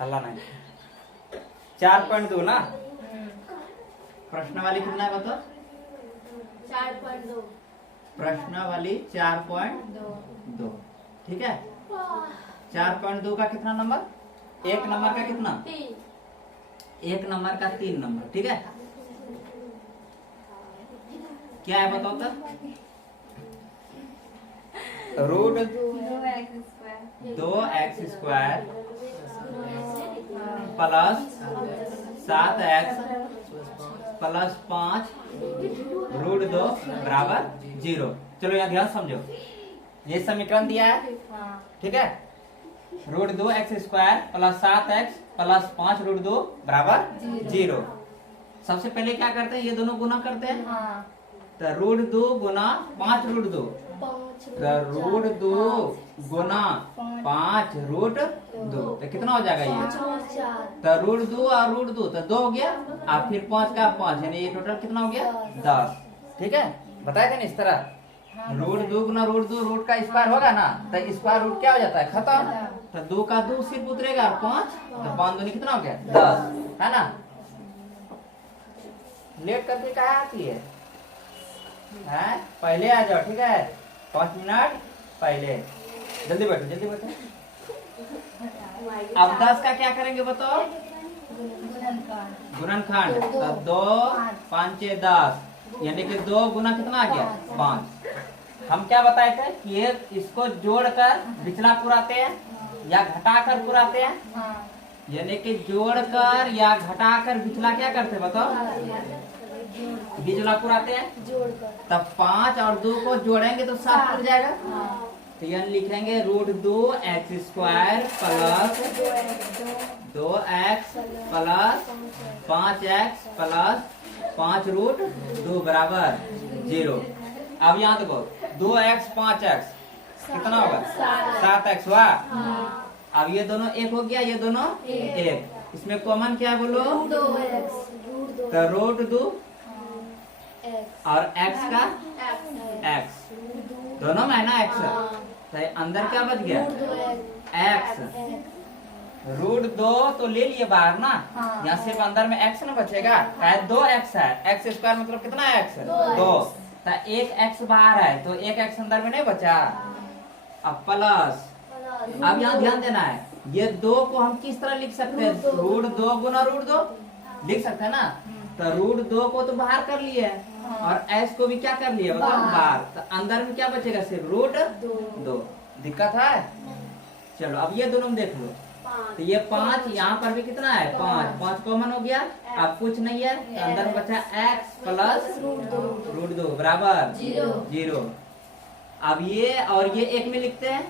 हल्ला नहीं। 4.2 ना। प्रश्न वाली कितना है बताओ? 4.2। प्रश्न वाली 4.2। ठीक है। 4.2 का कितना नंबर? एक नंबर का कितना? 1 नंबर का 3 नंबर। ठीक है। क्या है बताओ तब? Root 2x² plus 7x plus 5 root 2 बराबर 0। चलो यहाँ ध्यान समझो, ये समीकरण दिया है। ठीक है। Root 2x² plus 7x plus 5 root 2 बराबर 0। सबसे पहले क्या करते हैं? ये दोनों गुना करते हैं। तो रूट 2 गुना 5 रूट 2, तो रूट 2 गुना 5 रूट 2, तो कितना हो जाएगा ये? तो रूट 2 और रूट 2 तो 2 हो गया, और फिर 5 का 5, यानी ये टोटल कितना हो गया? 10। ठीक है। बताए थे ना इस तरह, रूट 2 गुना रूट 2, रूट का स्क्वायर होगा ना, तो स्क्वायर रूट क्या हो जाता है? खत्म। तो 2 का 2 सिर्फ उतरेगा, और 5 तो 5 दूनी कितना हो गया? 10, है ना। लेट करके कहा आती है? पहले आ जाओ। ठीक है। 5 मिनट पहले। जल्दी बैठो, जल्दी बैठो। अब 10 का क्या करेंगे बताओ? गुणनखंड। तो 2 5 10, यानी कि 2 गुना कितना आ गया? 5। हम क्या बताए थे कि ये इसको जोड़कर बिचला पुराते हैं या घटाकर पुराते हैं? यानी कि जोड़कर या घटाकर बिचला क्या करते बताओ? बिचला पुराते हैं। तब 5 और 2 को जोड़ेंगे तो 7 पुर जाएगा। तो यहाँ लिखेंगे root 2x² plus 2x plus 5x plus 5 root 2 बराबर 0। अब यहाँ देखो, 2x 5x कितना होगा? 7x हुआ। अब ये दोनों एक हो गया, ये दोनों एक। इसमें कॉमन क्या है बोलो? तो रूट 2 और x का x, दोनों में है ना x। तो अंदर क्या बच गया? x। रूट 2 तो ले लिए बाहर ना, यहाँ सिर्फ अंदर में x ना बचेगा। 2x है, x² मतलब कितना है? x 2। तो एक x बाहर है, तो एक x अंदर में नहीं बचा। अब प्लस, अब यहाँ ध्यान देना है, ये 2 को हम किस तरह लिख सकते हैं? रूट 2 गुना रूट 2 लिख सकते हैं ना। तो रूट 2 को तो बाहर कर लिए, और s को भी क्या कर लिए बताओ? बाहर। तो अंदर में क्या बचेगा? सिर्फ रूट 2। दिक्कत है? चलो अब ये दोनों में देख लो। तो ये 5, यहाँ पर भी कितना है? 5 कॉमन हो गया, अब कुछ नहीं है। तो अंदर में बचा x प्लस रूट 2 बराबर 0। अब ये और ये एक में लिखते हैं,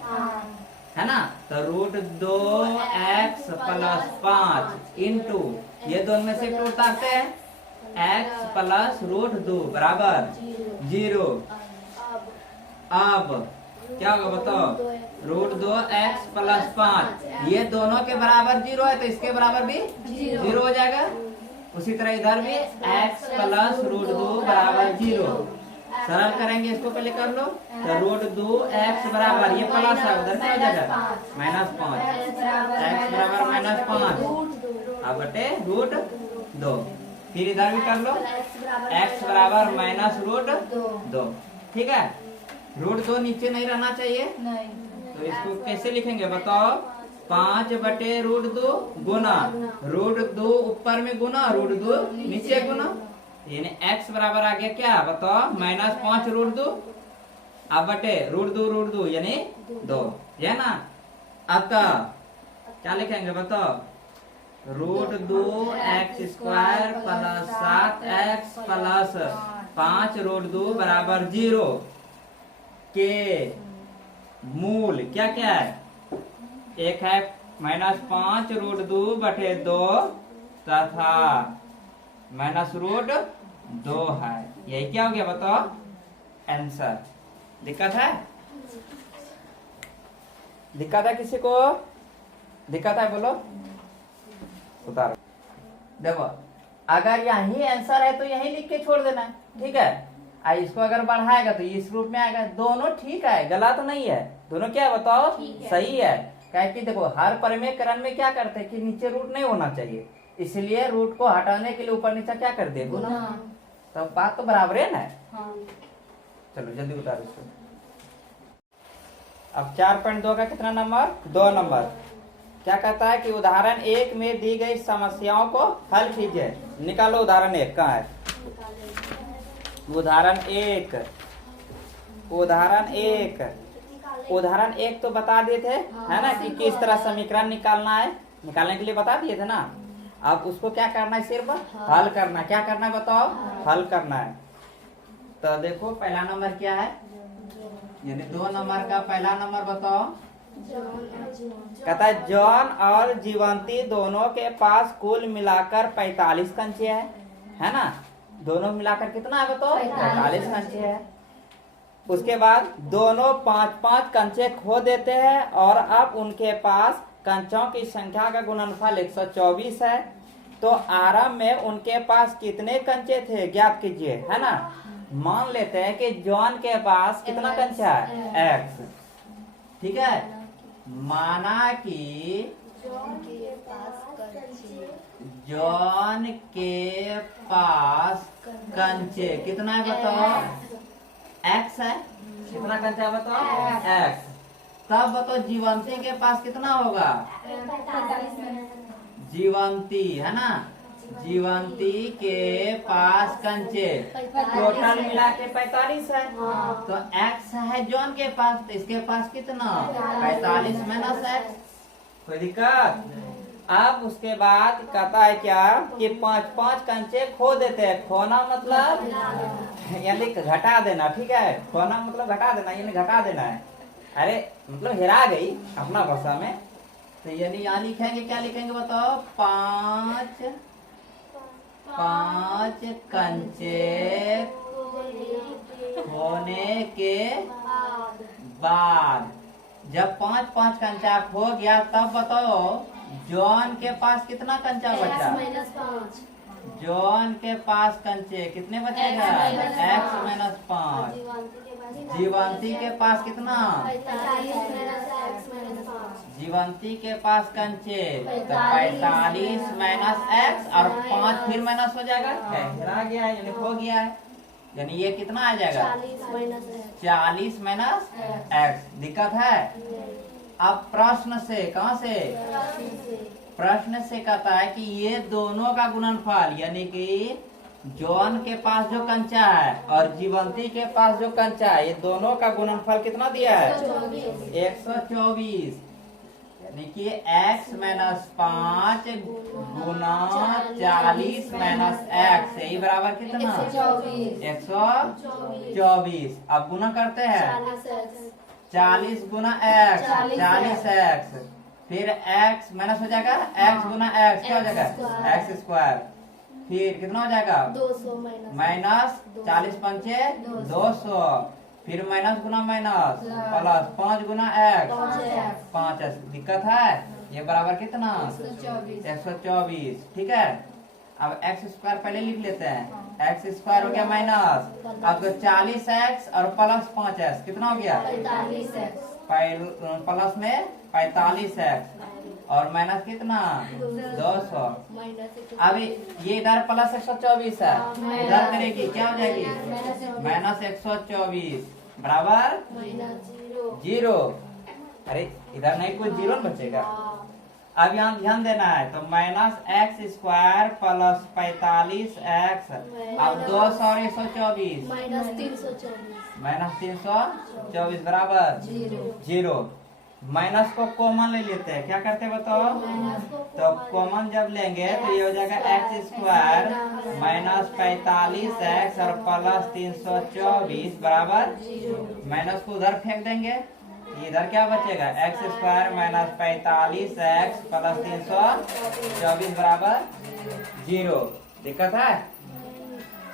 है ना। तो रूट 2x प्लस 5 इंटू ये दोनों में से उतारते हैं, x प्लस रूट 2 बराबर 0। अब क्या होगा बताओ? रूट 2x प्लस 5, ये दोनों के बराबर 0 है, तो इसके बराबर भी 0 हो जाएगा। उसी तरह इधर भी x प्लस रूट 2 बराबर 0। सरल करेंगे, इसको पहले कर लो। तो रूट 2x बराबर, ये प्लस है, उधर क्या हो जाएगा? -5। x बराबर -5 अब बटे रूट 2। फिर इधर भी कर लो, x बराबर माइनस रूट 2। ठीक है। रूट 2 नीचे नहीं रहना चाहिए, तो इसको कैसे लिखेंगे बताओ? 5 बटे रूट 2 गुना रूट 2 ऊपर में गुना रूट 2 नीचे गुना, यानी x बराबर आ गया क्या बताओ? -5 रूट 2, अब बटे रूट 2 यानी 2, है ना। अब क्या लिखेंगे बताओ? Root 2x² plus 7x plus 5 root 2 बराबर 0 के मूल क्या क्या है? एक है -5 रूट 2 बटे 2 तथा माइनस रूट 2 है। यही क्या हो गया बताओ? आंसर। दिक्कत है? दिक्कत है किसी को? दिक्कत है बोलो, उतारो। देखो, अगर यही आंसर है तो यही लिख के छोड़ देना, ठीक है। इसको अगर बढ़ाएगा तो इस रूप में आएगा। दोनों ठीक है, गलत नहीं है, दोनों क्या है बताओ? सही है। क्या कि देखो हर परिमेयकरण में क्या करते हैं कि नीचे रूट नहीं होना चाहिए, इसलिए रूट को हटाने के लिए ऊपर नीचे क्या कर दे गुना। तो बात तो बराबर है ना। हाँ। चलो जल्दी उतारो इसको। अब 4.2 का कितना नंबर, 2 नंबर। क्या कहता है कि उदाहरण 1 में दी गई समस्याओं को हल कीजिए। निकालो उदाहरण 1 कहाँ है। उदाहरण 1 उदाहरण 1 तो बता दिए थे है ना कि किस तरह समीकरण निकालना है, निकालने के लिए बता दिए थे ना। अब उसको क्या करना है, सिर्फ हल करना है। क्या करना है बताओ, हल करना है। तो देखो पहला नंबर क्या है, यानी 2 नंबर का पहला नंबर बताओ। कहता है जॉन और जीवंती दोनों के पास कुल मिलाकर 45 कंचे है ना। दोनों मिलाकर कितना है बताओ, 45 कंचे है। उसके बाद दोनों 5-5 कंचे खो देते हैं और अब उनके पास कंचों की संख्या का गुणनफल 124 है। तो आरंभ में उनके पास कितने कंचे थे ज्ञात कीजिए, है ना। मान लेते हैं कि जॉन के पास कितना कंचा है, x, ठीक है। माना कि जॉन के पास कंचे कितना है बताओ, x है। कितना कंचा है बताओ, x। तब बताओ जीवंती के पास कितना होगा, जीवंती है ना। जीवंती के पास कंचे टोटल मिला के 45 है। तो x है जॉन के पास, तो इसके पास कितना 45 माइनस x। कोई दिक्कत। अब उसके बाद कहता है क्या कि 5-5 कंचे खो देते हैं। खोना मतलब यानी घटा देना, ठीक है। खोना मतलब घटा देना, यानी घटा देना है। अरे मतलब हेरा गई अपना भाषा में। तो यानी यहाँ लिखेंगे, क्या लिखेंगे बताओ, 5 कंचे होने के बाद जब 5-5 कंचा खो गया तब बताओ जॉन के पास कितना कंचा बचा, जॉन के पास कंचे कितने बचेगा, x-5। जीवंती के पास कितना, जीवंती के पास कंचे तो 45 माइनस x और 5 फिर माइनस हो जाएगा, आ गया है यानी हो गया है। यानी ये कितना आ जाएगा 40 माइनस x। दिक्कत है। अब प्रश्न से, कहाँ से, प्रश्न से कहता है कि ये दोनों का गुणनफल यानी कि जॉन के पास जो कंचा है और जीवंती के पास जो कंचा है, ये दोनों का गुणनफल कितना दिया है 124। यानी कि x-5 गुना 40 माइनस x, यही बराबर कितना 124। अब गुना करते हैं 40 गुना x 40x, फिर x माइनस हो जाएगा x गुना x क्या हो जाएगा x²। फिर कितना हो जाएगा 200 माइनस 40×5 200, फिर माइनस गुना माइनस प्लस 5 गुना x 5x। दिक्कत है। ये बराबर कितना 124, ठीक है। अब x² पहले लिख लेते हैं, x² हो गया माइनस, अब 40x और प्लस 5x कितना हो गया 45x, प्लस में 45x और माइनस कितना 200। अब ये इधर प्लस 124 है, इधर करेगी क्या हो जाएगी माइनस 124 बराबर 0। अरे इधर नहीं कोई जीरो बचेगा। अब यहाँ ध्यान देना है, तो माइनस x² प्लस 45x, अब 200 और 124 माइनस 324 बराबर 0। माइनस को कॉमन ले लेते हैं, क्या करते हैं बताओ, तो कॉमन जब लेंगे तो ये हो जाएगा x² माइनस 45x और प्लस 324 बराबर, माइनस को उधर फेंक देंगे, इधर क्या बचेगा x² माइनस 45x प्लस 324 बराबर 0। दिक्कत है।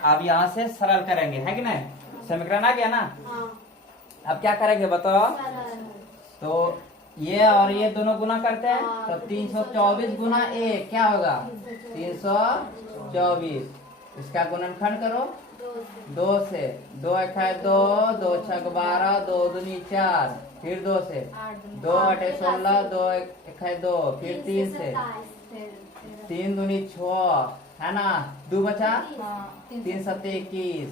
अब यहाँ से सरल करेंगे, है कि नहीं, समीकरण आ गया ना। अब क्या करेंगे बताओ, तो ये और ये दोनों गुना करते हैं, तो 324 गुना 1 क्या होगा 324। इसका गुणनखंड करो 2 से 2 एक है 2, 2 छक 12, 2 दूनी 4, फिर 2 से 2 8 16, 2 एक है 2, फिर 3 से 3 दूनी 6, है ना, 2 बचा 3 7 21,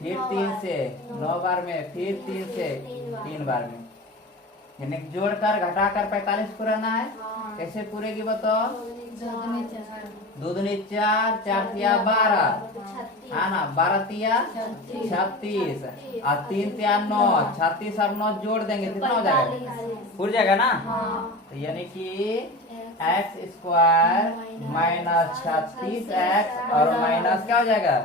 फिर 3 से 9 बार में, फिर 3 से 3 बार में, यानी जोड़कर घटाकर 45 को रहना है। कैसे पूरेगी बताओ? 2 दूनी 4, 4 तिया 12, है ना, 12 तिया 36 और 3 तिया 9, 36 और 9 जोड़ देंगे कितना हो जाएगा? पूर जाएगा ना। तो यानी कि एक्स स्क्वायर माइनस 36x और माइनस क्या हो जाएगा?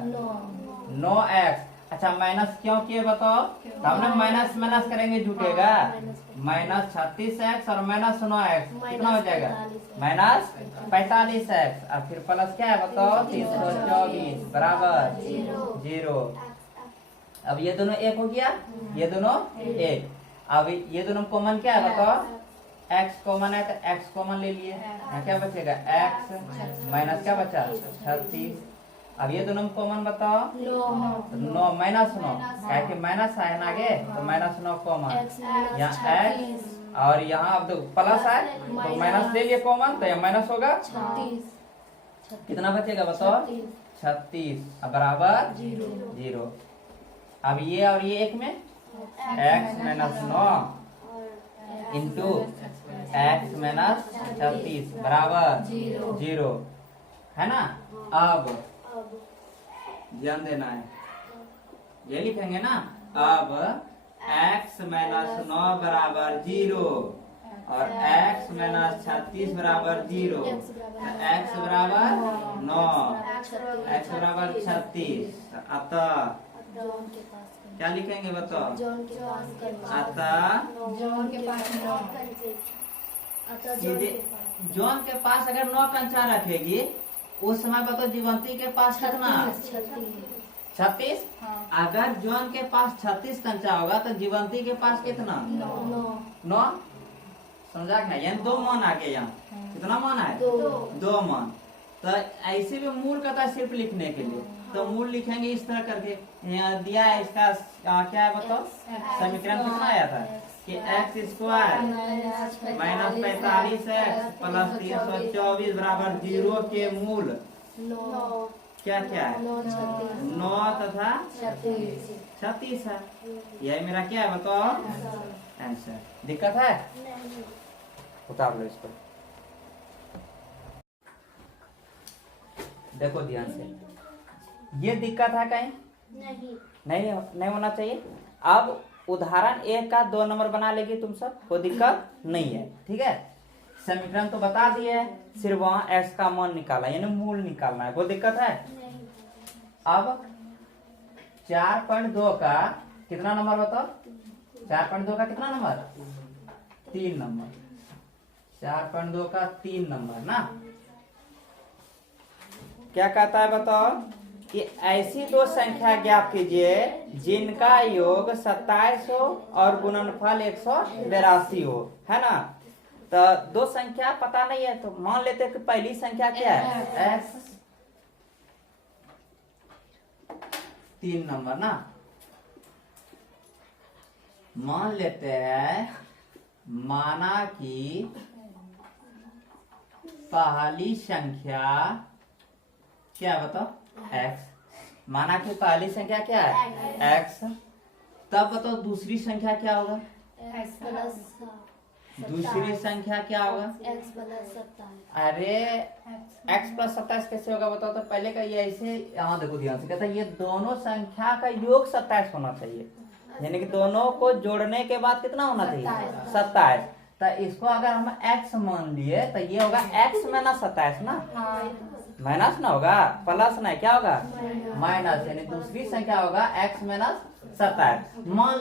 9x। अच्छा माइनस क्यों किए बताओ? तो हमने माइनस माइनस करेंगे जुटेगा, माइनस 36x और माइनस 9x कितना हो जाएगा? माइनस 45x और फिर प्लस क्या है बताओ? 324 बराबर 0। अब ये दोनों एक हो गया, ये दोनों एक। अब ये दोनों कॉमन क्या है बताओ? x कॉमन है तो x कॉमन ले लिए, क्या बचेगा? x माइनस क्या बचा? 36। अब ये दोनों कॉमन बताओ? 9 माइनस 9, क्या कि माइनस है ना आगे, तो माइनस 9 कॉमन, यहाँ x और यहाँ अब तो प्लस है तो माइनस ले लिए कॉमन, तो ये माइनस होगा, कितना बचेगा बताओ? 36 बराबर 0। अब ये और ये एक में x minus 9 into x minus 36 बराबर 0, है ना। अब ध्यान देना है, ये लिखेंगे ना, अब x माइनस 9 बराबर 0 और x माइनस 36 बराबर 0, x बराबर 9, x बराबर 36। अतः क्या लिखेंगे बताओ? अतः जॉन के पास अगर 9 कंचा रखेगी उस समय बताओ जीवंती के पास कितना? 36। अगर जॉन के पास 36 कंचा होगा तो जीवंती के पास कितना? 9। समझा क्या? यानी 2 मान आ गए। यहाँ कितना मान है? 2 मान। तो ऐसे भी मूल का था सिर्फ लिखने के लिए, तो मूल लिखेंगे इस तरह करके। यहाँ दिया है इसका क्या है बताओ? समीकरण कितना आया था कि x square minus 45x plus 324 बराबर 0 के मूल क्या क्या है? 9 तथा 36 है। यही मेरा क्या है बताओ? आंसर। दिक्कत है? उतार लो इसको, देखो ध्यान से। ये दिक्कत है कहीं? नहीं होना चाहिए। अब उदाहरण 1 का 2 नंबर बना लेगी तुम सब, कोई दिक्कत नहीं है, ठीक है। समीकरण तो बता दिए, सिर्फ वहां x का मान निकाला यानी मूल निकालना है, कोई दिक्कत है? अब 4.2 का कितना नंबर बताओ? 4.2 का कितना नंबर? 3 नंबर। 4.2 का 3 नंबर ना। क्या कहता है बताओ कि ऐसी 2 संख्या ज्ञात कीजिए जिनका योग 27 हो और गुणनफल 182 हो, है ना। तो 2 संख्या पता नहीं है तो मान लेते हैं कि पहली संख्या क्या है? x। 3 नंबर ना। मान लेते हैं, माना कि पहली संख्या क्या बताओ? x। माना कि पहली संख्या क्या है? x। तब बताओ दूसरी संख्या क्या होगा? दूसरी संख्या क्या होगा? अरे x प्लस 27 कैसे होगा बताओ? तो पहले का ये ऐसे, यहाँ देखो ध्यान से, कहता है ये दोनों संख्या का योग 27 होना चाहिए, यानी कि दोनों को जोड़ने के बाद कितना होना चाहिए? 27। तो इसको अगर हम x मान लिए तो ये होगा x माइनस 27 ना। माइनस ना होगा, प्लस ना, क्या होगा? माइनस, यानी दूसरी संख्या होगा x माइनस 27। मान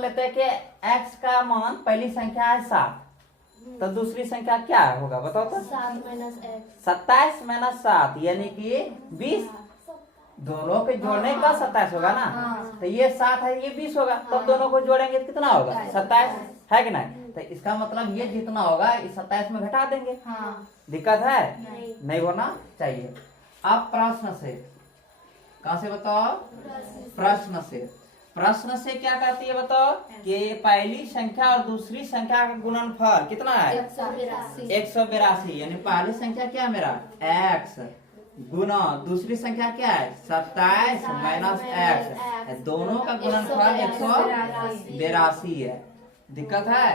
लेते हैं कि x का मान पहली संख्या है 7, तो दूसरी संख्या क्या होगा बताओ तो? 27 माइनस 7 यानी कि 20। दोनों के जोड़ने का 27 होगा ना। तो ये 7 है, ये 20 होगा, तब दोनों को जोड़ेंगे कितना होगा? 27, है कि नहीं। तो इसका मतलब ये जितना होगा इस 27 में घटा देंगे। दिक्कत है? नहीं होना चाहिए। अब प्रश्न से कहाँ से बताओ? प्रश्न से। प्रश्न से क्या कहती है बताओ? कि पहली संख्या और दूसरी संख्या का गुणनफल कितना है? 182। यानी पहली संख्या क्या है मेरा? x गुना दूसरी संख्या क्या है? 27 माइनस x। दोनों का गुणनफल 182 है। दिक्कत है?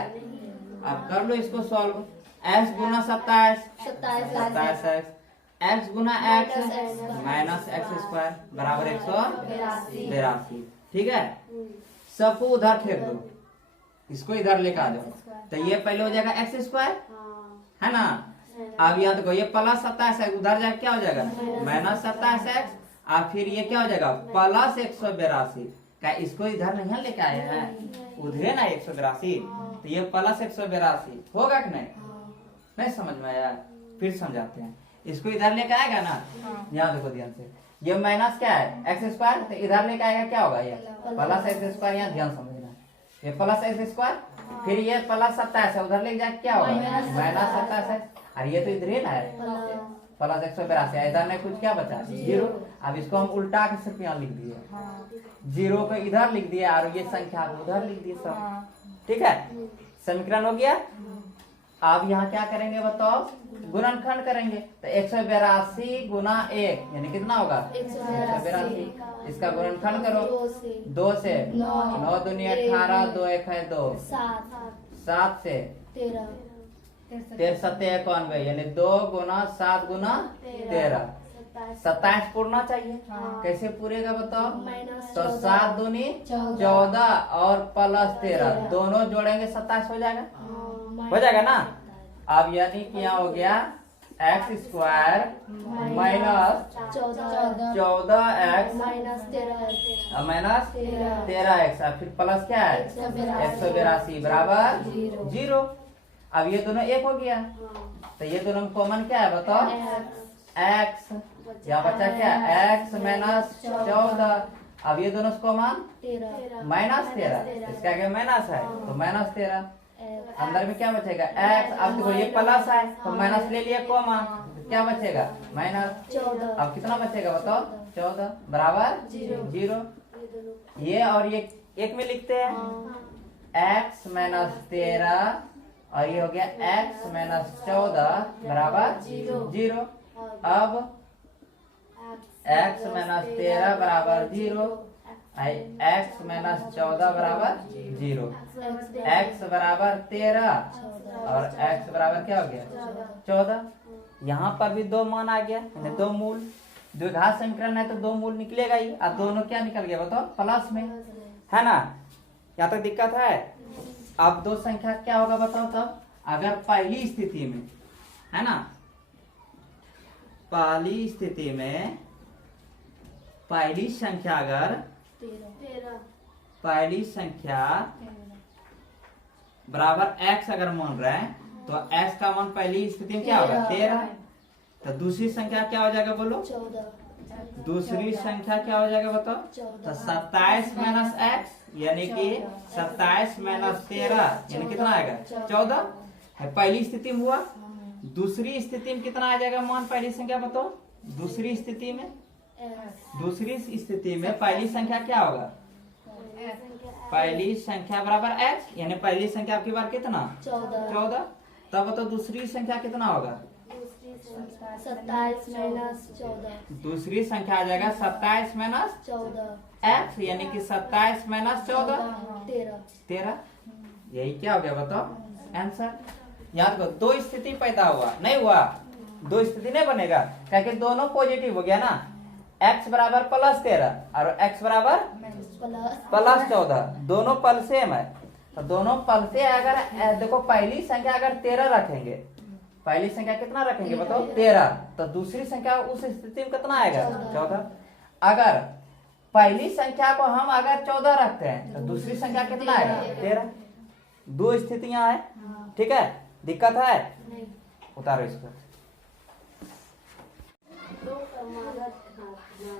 अब कर लो इसको सॉल्व। x गुना 27 x गुना x माइनस x² बराबर 182। ठीक है, सबको उधर फेंक दो, इसको इधर लेकर आ जाओ। तो ये पहले हो जाएगा x² है ना। अब यहाँ देखो ये प्लस 27 उधर जाके क्या हो जाएगा? Minus 27x। और फिर ये क्या हो जाएगा? प्लस 182। क्या इसको इधर नहीं लेके आए हैं? उधर ना 182, तो ये प्लस 182 होगा कि नहीं? नहीं समझ में आया? फिर समझाते हैं। इसको इधर लेके आएगा ना, यहाँ देखो ध्यान से, ये माइनस क्या है? x², तो इधर लेके आएगा क्या होगा? ये प्लस x²। यहाँ ध्यान समझना, ये प्लस x², फिर ये प्लस 27 है, उधर लेके जाके क्या होगा? माइनस 27। और ये तो इधर ही ना है, प्लस 182। इधर में कुछ क्या बचा? 0। अब इसको हम उल्टा के सिर्फ यहाँ लिख दिए, 0 को इधर लिख दिया और ये संख्या को उधर लिख दिए सब। ठीक है, समीकरण हो गया। अब यहाँ क्या करेंगे बताओ? गुणनखंड करेंगे। तो 182 गुना 1 यानी कितना होगा? 182। इसका गुणनखंड करो 2 से, 9 दूनी 18, 2 1 है 2, 7 से 13 7 91, यानी 2 गुना 7 गुना 13। 27 पूरना चाहिए। कैसे पूरेगा बताओ? तो 7 दूनी 14 और प्लस 13 दोनों जोड़ेंगे 27 हो जाएगा। हो जाएगा ना। अब यानी कि यहाँ हो गया x² minus 14x minus 13x, और फिर प्लस क्या है? 182 बराबर 0। अब ये दोनों एक हो गया, तो ये दोनों कॉमन क्या है बताओ? x। यहाँ बचा क्या? x minus 14। अब ये दोनों कॉमन माइनस 13, इसका क्या माइनस है तो माइनस 13। अंदर में क्या बचेगा? x। अब देखो ये प्लस है तो माइनस ले लिया कॉमन, क्या बचेगा? माइनस। अब कितना बचेगा बताओ? 14 बराबर 0। ये और ये एक में लिखते हैं, x माइनस 13 और ये हो गया x माइनस 14 बराबर 0। अब x माइनस 13 बराबर 0, x माइनस 14 बराबर 0। x बराबर 13 और x बराबर क्या हो गया? 14। यहाँ पर भी दो मान आ गया, दो मूल। द्विघात समीकरण है तो दो मूल निकलेगा ही। अब दोनों क्या निकल गया बताओ? प्लस में, है ना। यहाँ तक दिक्कत है? अब दो संख्या क्या होगा बताओ तब? अगर पहली स्थिति में, है ना, पहली स्थिति में पहली संख्या अगर पहली संख्या बराबर x अगर मान रहे हैं तो x का मान पहली स्थिति में क्या होगा? 13। तो दूसरी संख्या क्या हो जाएगा बोलो? 14। दूसरी संख्या क्या हो जाएगा बताओ? तो 27 माइनस x यानी कि 27 माइनस 13 यानी कितना आएगा? 14 है। पहली स्थिति में हुआ। दूसरी स्थिति में कितना आ जाएगा मान पहली संख्या बताओ? दूसरी स्थिति में पहली संख्या क्या होगा? पहली संख्या बराबर x, यानी पहली संख्या आपकी बार कितना? 14। तब बताओ दूसरी संख्या कितना होगा? 27 माइनस 14। दूसरी संख्या आ जाएगा 27 माइनस 14 x, यानी कि 27 माइनस 14 13। यही क्या हो गया बताओ आंसर। याद करो, दो स्थिति पैदा हुआ नहीं हुआ? दो स्थिति नहीं बनेगा, क्योंकि दोनों पॉजिटिव हो गया ना। x बराबर प्लस 13 और x बराबर प्लस 14, दोनों पल सेम है। तो दोनों पल से अगर देखो पहली संख्या अगर 13 रखेंगे, पहली संख्या कितना रखेंगे बताओ? 13। तो दूसरी संख्या उस स्थिति में कितना आएगा? 14। अगर पहली संख्या को हम अगर 14 रखते हैं तो दूसरी संख्या कितना आएगा? 13। दो स्थितियां है। ठीक है, दिक्कत है? उतारो इसको।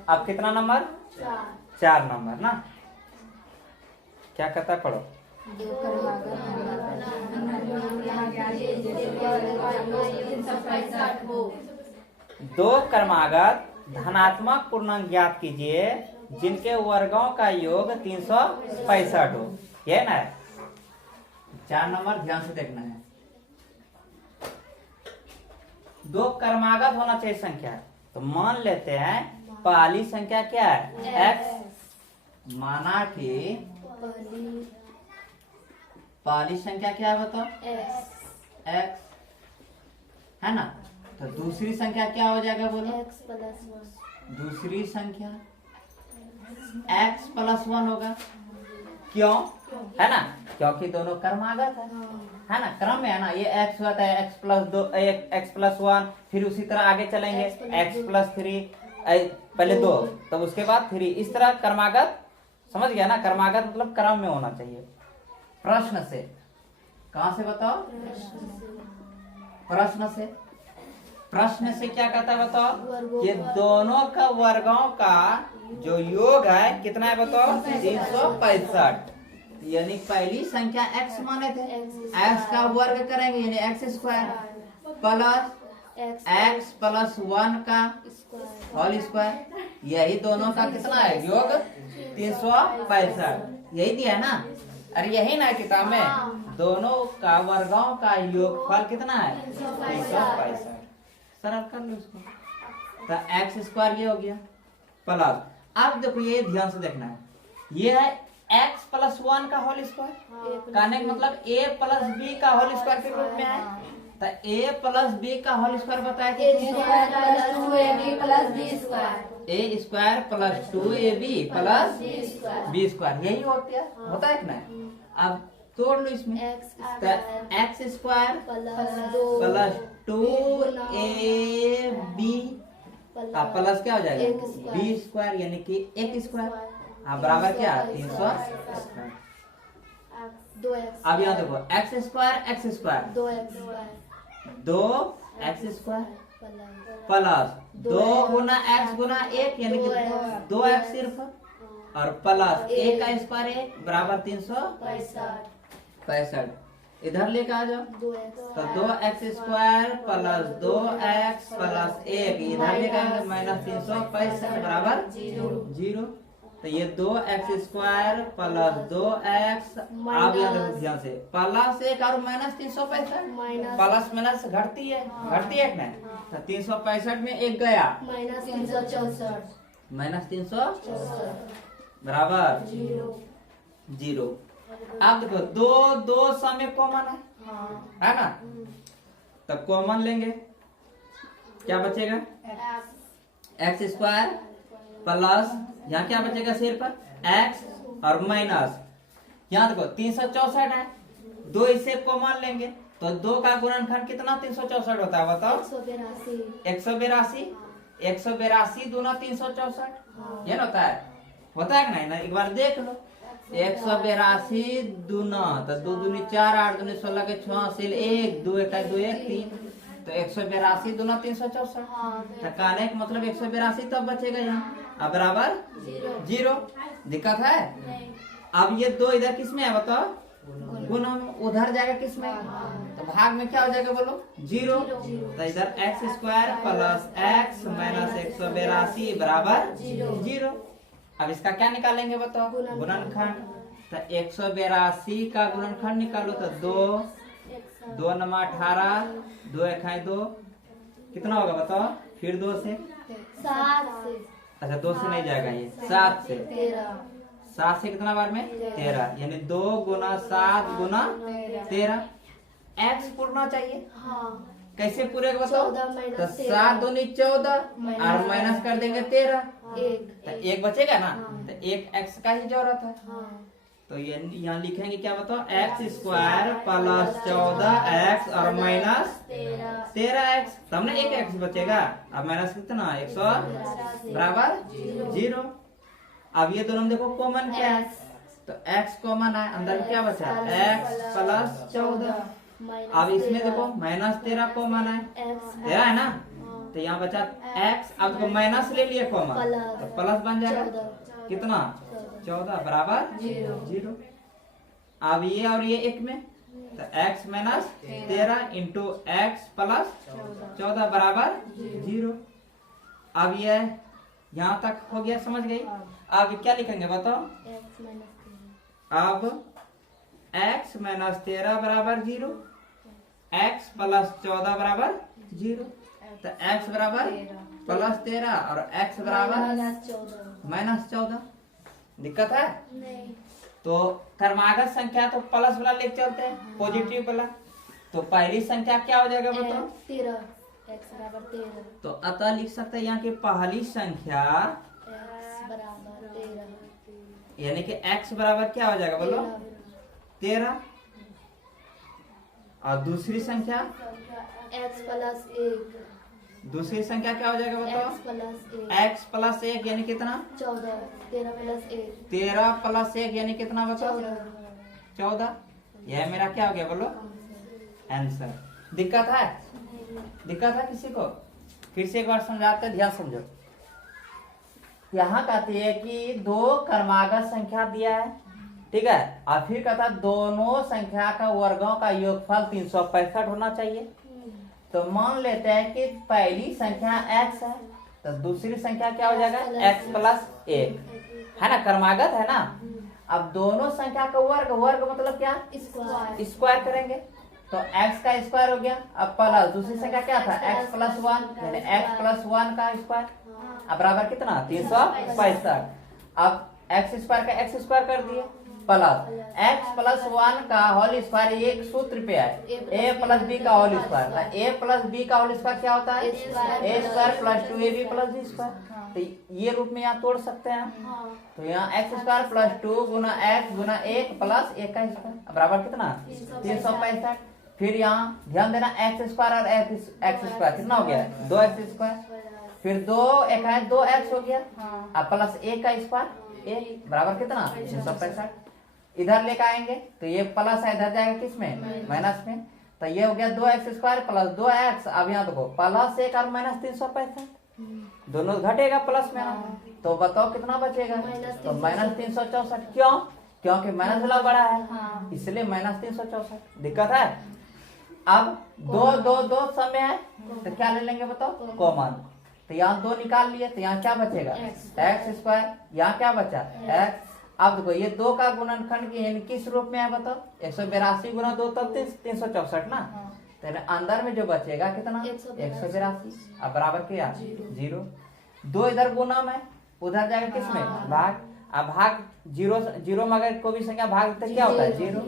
अब कितना नंबर? 4 नंबर ना। क्या कहता पढ़ो? दो क्रमागत धनात्मक पूर्णांक ज्ञात कीजिए जिनके वर्गों का योग 365 हो। ये ना है 4 नंबर, ध्यान से देखना है। दो क्रमागत होना चाहिए संख्या, तो मान लेते हैं पहली संख्या क्या है x, माना कि पहली संख्या क्या है बताओ x है ना। तो दूसरी संख्या क्या हो जाएगा बोलो, दूसरी संख्या x प्लस 1 होगा। क्यों है ना, क्योंकि दोनों क्रमागत है ना, क्रम में है ना। ये x होता है x प्लस 2 x प्लस 1, फिर उसी तरह आगे चलेंगे x प्लस 3, पहले 2 तब उसके बाद 3, इस तरह क्रमागत। समझ गया ना, क्रमागत मतलब क्रम में होना चाहिए। प्रश्न से, कहां से बताओ, प्रश्न से। प्रश्न से क्या कहता है बताओ, ये दोनों का वर्गों का जो योग है कितना है बताओ, 365। यानी पहली संख्या x माने थे, x का वर्ग करेंगे यानी x square plus x plus 1 का होल स्क्वायर। यही दोनों का कितना है योग 365, यही दिया है ना। अरे यही ना किताब में, दोनों का वर्गों का योगफल कितना है 365। सरल कर लो इसको, तो एक्स स्क्वायर ये हो गया प्लस। अब देखो ये ध्यान से देखना है, ये है x प्लस 1 का होल स्क्वायर, कहने का मतलब a प्लस b का होल स्क्वायर के रूप में है। तो a प्लस b का होल स्क्वायर बताया कि a square plus 2ab plus b square, यही होता है कि नहीं। अब तोड़ लो इसमें, तो x square plus 2ab plus क्या हो जाएगा b स्क्वायर यानी कि 1 स्क्वायर, बराबर क्या 300। अब यहाँ देखो x square 2 x square plus 2 गुना एक्स गुना 1 यानी कि 2 एक्स सिर्फ, और प्लस 1 का स्क्वायर 1 बराबर 365। इधर लेकर आ जाओ, तो 2 x square plus 2 x plus 1 इधर लेकर आएंगे माइनस 365 बराबर 0। तो ये 2 एक्स स्क्वायर प्लस 2 एक्स, आप यहाँ देखो ध्यान से, प्लस 1 और माइनस 365, प्लस माइनस घटती है कि नहीं। तो 365 में 1 गया माइनस 364 बराबर 0। अब देखो 2 समय कॉमन है ना, तो कॉमन लेंगे, क्या बचेगा एक्स स्क्वायर प्लस यहाँ क्या बचेगा सिर्फ x और माइनस, यहाँ देखो 364 है, 2 इसे कॉमन लेंगे तो 2 का गुणनखंड कितना 364 होता है बताओ, 182 दूना 364, ये होता है कि नहीं ना। एक बार देख लो, 182 दूना तो 2 दूनी 4 8 दूनी 16 के 6 से 1 2 1 2 1 3, तो 182 दूना 364, तो कहने का मतलब 182 तब बचेगा यहाँ, अब बराबर 0। दिक्कत है। अब ये 2 इधर किस में है बताओ, गुना में, उधर जाएगा किस में, तो भाग में क्या हो जाएगा बोलो 0। तो इधर x square plus x minus 182 बराबर 0। अब इसका क्या निकालेंगे बताओ, गुणनखंड। तो 182 का गुणनखंड निकालो, तो 2 नमा 18 2 1 2, कितना होगा बताओ, फिर 2 से 7 अच्छा 2 से नहीं जाएगा, ये 7 से 7 से कितना बार में 13, यानी 2 गुना 7 गुना 13। एक्स पूरना चाहिए, कैसे पूरेगा बताओ, तो 7 दूनी 14 और माइनस कर देंगे 13, तो 1 बचेगा ना, तो 1 एक्स का ही जरूरत है। तो ये यहाँ लिखेंगे क्या बताओ, एक्स स्क्वायर प्लस 14 एक्स और माइनस 13 एक्स, तब ना 1 एक्स बचेगा, अब माइनस कितना 100 बराबर 0। अब ये दोनों देखो कॉमन क्या है, तो x कॉमन है, अंदर क्या बचा x प्लस 14। अब इसमें देखो माइनस 13 कॉमन है, 13 है ना, तो यहाँ बचा x, अब देखो माइनस ले लिए कॉमन, तो प्लस बन जाएगा कितना 14 बराबर 0। अब ये और ये 1 में, तो x minus 13 into x plus 14 बराबर 0। अब ये यहाँ तक हो गया, समझ गई। अब क्या लिखेंगे बताओ। x -13 अब x माइनस 13 बराबर 0, x प्लस 14 बराबर 0। तो x बराबर प्लस 13 और x बराबर -14 -14। दिक्कत है? नहीं। तो क्रमागत संख्या तो प्लस वाला लेके चलते हैं, पॉजिटिव वाला। तो पहली संख्या क्या हो जाएगा बताओ। 13 x बराबर 13 तो अतः लिख सकते हैं यहाँ की पहली संख्या x बराबर 13 यानी कि x बराबर क्या हो जाएगा बोलो 13। और दूसरी संख्या x प्लस 1 दूसरी संख्या क्या हो जाएगा बताओ। x प्लस 1 x प्लस 1 यानी कितना 14 13 प्लस 1 13 प्लस 1 यानी कितना बताओ 14। यह मेरा क्या हो गया बोलो आंसर। दिक्कत है? दिक्कत है किसी को? फिर से एक बार समझाते हैं, ध्यान समझो। यहाँ कहते हैं कि दो क्रमागत संख्या दिया है, ठीक है, और फिर कहता है दोनों संख्या का वर्गों का योगफल 365 होना चाहिए। तो मान लेते हैं कि पहली संख्या x है, तो दूसरी संख्या क्या हो जाएगा x प्लस 1 है ना, क्रमागत है ना। अब दोनों संख्या का वर्ग, वर्ग मतलब क्या स्क्वायर करेंगे, तो x का स्क्वायर हो गया। अब प्लस दूसरी संख्या क्या था x प्लस 1 यानी x प्लस 1 का स्क्वायर। अब बराबर कितना 365। अब x स्क्वायर का x स्क्वायर कर दिए प्लस x प्लस 1 का होल स्क्वायर, एक सूत्र पे है a प्लस b का whole square. a plus b का होल स्क्वायर क्या होता है a square plus 2ab plus b square. तो ये रूप में यहाँ तोड़ सकते हैं। तो यहाँ x स्क्वायर प्लस 2 गुना x गुना 1 प्लस 1 का स्क्वायर बराबर कितना 365। फिर यहाँ ध्यान देना x स्क्वायर और x स्क्वायर कितना हो गया 2x स्क्वायर। फिर 2 1 है 2x हो गया, अब प्लस 1 का स्क्वायर 1 बराबर कितना 365। इधर लेकर आएंगे तो ये प्लस है, इधर जाएगा किसमें माइनस में। तो ये हो गया 2x स्क्वायर प्लस 2x। अब यहाँ देखो प्लस 1 और माइनस 365 दोनों घटेगा प्लस में, तो बताओ कितना बचेगा तो माइनस 364। क्यों? क्योंकि माइनस वाला बड़ा है इसलिए माइनस 364। दिक्कत है? अब 2 2 2 समय है तो क्या ले लेंगे बताओ कॉमन। तो यहाँ 2 निकाल लिए तो यहाँ क्या बचेगा x स्क्वायर, यहाँ क्या बचा x। अब देखो ये 2 का गुणनखंड की किस रूप में है बताओ 182 गुना 2 तब 364 ना। तो अंदर में जो बचेगा कितना 182। अब बराबर क्या 0। 2 इधर गुना में उधर जाएगा किसमें भाग। अब भाग 0 में अगर कोई भी संख्या भाग तो क्या होता है 0।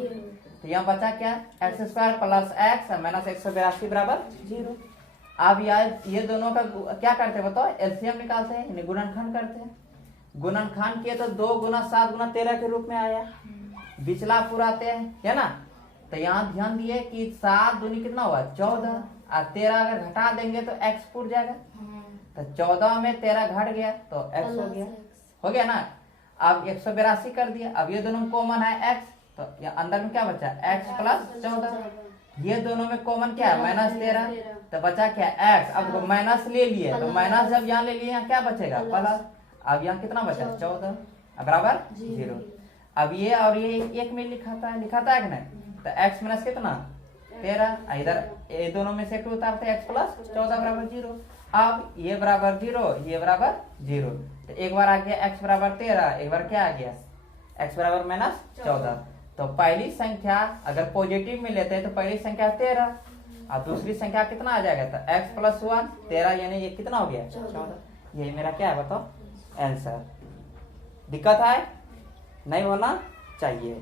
तो यहाँ बचा क्या x square plus x minus 182 बराबर 0। अब यार ये दोनों का क्या करते हैं बताओ एलसीएम निकालते हैं, गुणनखंड करते हैं। गुणनखंड किए तो 2 गुना 7 गुना 13 के रूप में आया, बिचला पुराते हैं है ना। तो यहाँ ध्यान दिए कि 7 दूनी कितना हुआ 14 और 13 अगर घटा देंगे तो x पुर जाएगा। तो 14 में 13 घट गया तो x हो गया ना। अब 182 कर दिया। अब ये दोनों कॉमन है x, तो यहाँ अंदर में क्या बचा x प्लस 14। ये दोनों में कॉमन क्या है माइनस 13, तो बचा क्या x। अब माइनस ले लिए तो माइनस जब यहाँ ले लिए यहाँ क्या बचेगा प्लस। अब यहाँ कितना बचा 14 बराबर 0। अब ये और ये एक में लिखाता है कि नहीं। तो x माइनस कितना 13, इधर ये दोनों में से उतारते x प्लस 14 बराबर 0। अब ये बराबर 0 ये बराबर 0, तो एक बार आ गया x बराबर 13, एक बार क्या आ गया x बराबर माइनस 14। तो पहली संख्या अगर पॉजिटिव में लेते हैं तो पहली संख्या 13 और दूसरी संख्या कितना आ जाएगा तो x प्लस 1 13 यानी ये कितना हो गया 14। ये मेरा क्या है बताओ आंसर। दिक्कत है? नहीं होना चाहिए।